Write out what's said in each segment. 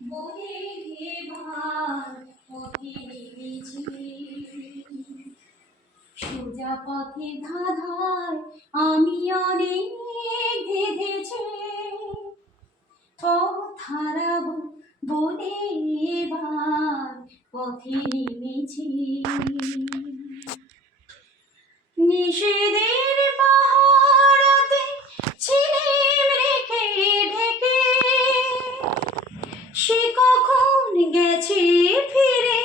বলে এবার পথে নেমেছি, সোজা পথে ধাঁধায় আমি অনেক ধেঁধেছি, পথ হারাবো বলে এবার পথে নেমেছি। নিষেধের পাহাড়াতে ছিলিম রেখে ঢেকে, সে কখন গেছে ফিরে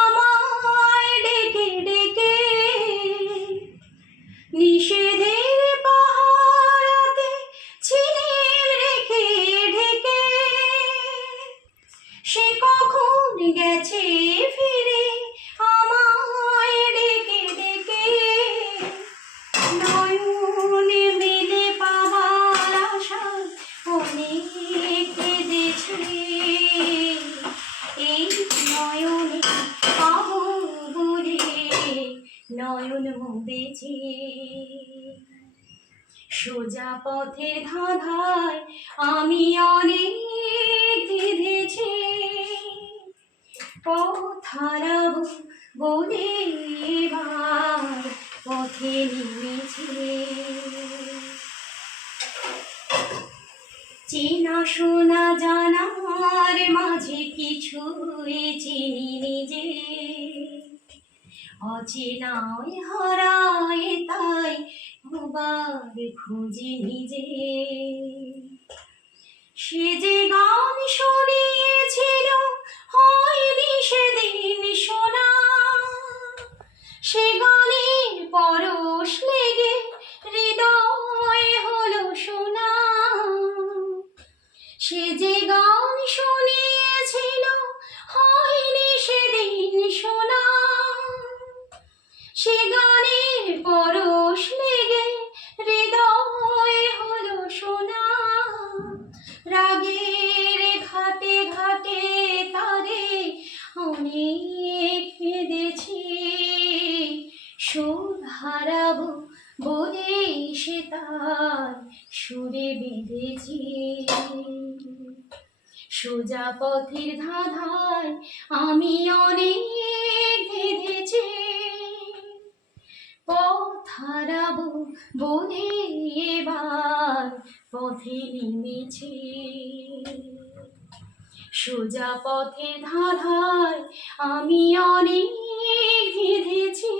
আমায় ডেকে ডেকে। নিষেধের পাহাড়াতে ছিলিম রেখে ঢেকে, সে কখন গেছে ফিরে আমায় ডেকে ডেকে। নয়নে মেলে পাবার আশায় অনেক কেঁদেছি, এই নয়নে পাবো বলে নয়ন মুদেছি। সোজা পথের ধাঁধায় আমি অনেক ধেঁধেছি, পথ হারাবো বলে এবার পথে নেমেছি। চেনা শোনা জানার মাঝে কিছুই চিনি নিজে, অচেনায় হারায় তাই হবার খুঁজি নিজে। সে যে গান শুনিয়েছিল হয়নি সেদিন শোনা, সে গানের পরশ লেগে হৃদয় হলো শোনা। সে যে গান শুনিয়েছিল হয়নি সেদিন শোনা, সে গানের পরশ লেগে হৃদয় হলো শোনা। রাগের ঘাটে ঘাটে তারে অনেক কেঁদেছি, সুর হারাবো বলে সে তার সুরে বেঁধেছি। সোজা পথের ধাঁধায় আমি অনেক ধেঁধেছি, পথ হারাবো বলে এবার পথে নেমেছি। সোজা পথের ধাঁধায় আমি অনেক ধেঁধেছি।